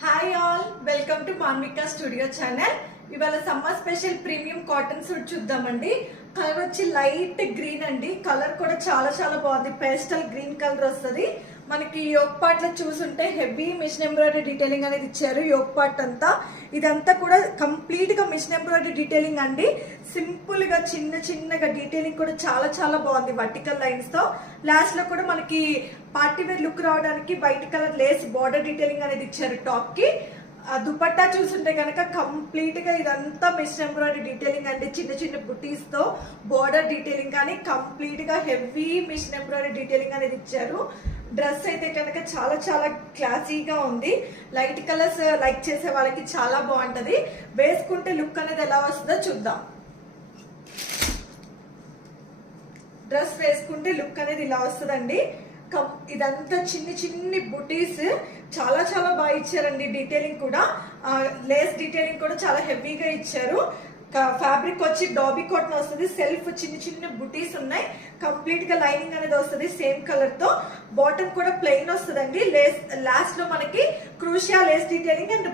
Hi all, welcome to Manvika studio channel. ఇవాళ summer special premium cotton suit చూద్దామండి. Colour వచ్చి light green అండి. Colour కూడా చాలా చాలా బాగుంది. పేస్టల్ గ్రీన్ కలర్ వస్తుంది. మనకి యోక్ పార్ట్ లో చూసుంటే హెవీ మిషన్ ఎంబ్రాయిడరీ డీటెయిలింగ్ అనేది ఇచ్చారు. యోక్ పార్ట్ అంతా ఇదంతా కూడా కంప్లీట్ గా మిషన్ ఎంబ్రాయిడరీ డీటెయిలింగ్ అండి. సింపుల్ గా చిన్న చిన్నగా డీటెయిలింగ్ కూడా చాలా చాలా బాగుంది. వర్టికల్ లైన్స్ తో లాస్ట్ లో కూడా మనకి పార్టీ వేర్ లుక్ రావడానికి white colour lace border detailing అనేది ఇచ్చారు. టాప్ కి దుపట్టా చూసుంటే కనుక కంప్లీట్ గా ఇదంతా మిషన్ ఎంబ్రాయిడరీ డీటెయిలింగ్ అండి. చిన్న చిన్న బుటీస్ తో బోర్డర్ డీటెయిలింగ్ కానీ కంప్లీట్ గా హెవీ మిషన్ ఎంబ్రాయిడరీ డీటెయిలింగ్ అనేది ఇచ్చారు. డ్రెస్ అయితే కనుక చాలా చాలా క్లాసీగా ఉంది. లైట్ కలర్స్ లైక్ చేసే వాళ్ళకి చాలా బాగుంటది. వేసుకుంటే లుక్ అనేది ఎలా వస్తుందో చూద్దాం. డ్రెస్ వేసుకుంటే లుక్ అనేది ఇలా వస్తుందండి. ఇదంతా చిన్ని చిన్ని బుటీస్ చాలా చాలా బాగా ఇచ్చారండి. డీటెయిలింగ్ కూడా లేస్ డీటెయిలింగ్ కూడా చాలా హెవీగా ఇచ్చారు. ఫ్యాబ్రిక్ వచ్చి డాబీ కాటన్ వస్తుంది. సెల్ఫ్ చిన్న చిన్న బుటీస్ ఉన్నాయి. కంప్లీట్ గా లైనింగ్ అనేది వస్తుంది సేమ్ కలర్ తో. బాటమ్ కూడా ప్లెయిన్ వస్తుందండి. లేస్ లాస్ట్ లో మనకి క్రూషియా lace detailing and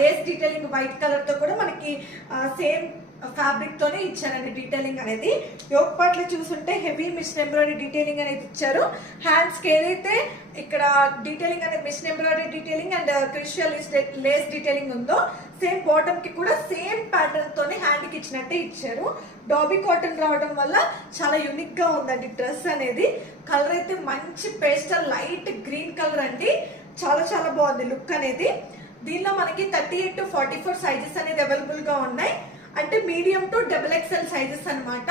lace detailing white colour తో కూడా మనకి సేమ్ ఫ్యాబ్రిక్ తోనే ఇచ్చారండి డీటెయిలింగ్ అనేది. యోక్ పార్ట్ లో చూసుంటే హెవీ మిషన్ ఎంబ్రాయిడరీ డీటెయిలింగ్ అనేది ఇచ్చారు. హ్యాండ్స్ కి ఏదైతే ఇక్కడ డీటెయిలింగ్ అనేది మిషన్ ఎంబ్రాయిడరీ డీటెయిలింగ్ అండ్ క్రిషియల్ లేస్ డీటెయిలింగ్ ఉందో సేమ్ బాటమ్ కి కూడా సేమ్ ప్యాటర్న్ తోనే హ్యాండ్ కి ఇచ్చినట్టే ఇచ్చారు. డాబీ కాటన్ రావడం వల్ల చాలా యూనిక్ గా ఉందండి డ్రెస్ అనేది. కలర్ అయితే మంచి పేస్టల్ లైట్ గ్రీన్ కలర్ అండి. చాలా చాలా బాగుంది లుక్ అనేది. దీనిలో మనకి 38 to 44 సైజెస్ అనేది అవైలబుల్ గా ఉన్నాయి. అంటే మీడియం టు XXL సైజెస్ అనమాట.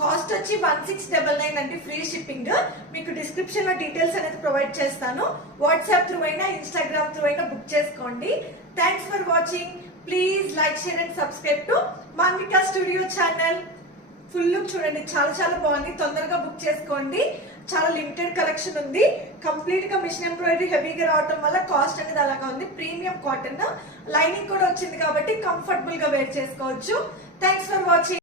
కాస్ట్ వచ్చి 1699 అండి. Free shipping. మీకు డిస్క్రిప్షన్ లో డీటెయిల్స్ అనేది ప్రొవైడ్ చేస్తాను. వాట్సాప్ త్రూ అయినా ఇన్స్టాగ్రామ్ త్రూ అయినా బుక్ చేసుకోండి. Thanks for watching. Please like, share and subscribe to Manvika studio channel. Full look చూడండి, చాలా చాలా బాగుంది. తొందరగా బుక్ చేసుకోండి. చాలా లిమిటెడ్ కలెక్షన్ ఉంది. కంప్లీట్ గా మిషన్ ఎంబ్రాయిడరీ హెవీగా రావడం వల్ల కాస్ట్ అనేది అలాగా ఉంది. ప్రీమియం కాటన్ లైనింగ్ కూడా వచ్చింది కాబట్టి కంఫర్టబుల్ గా వేర్ చేసుకోవచ్చు. Thanks for watching.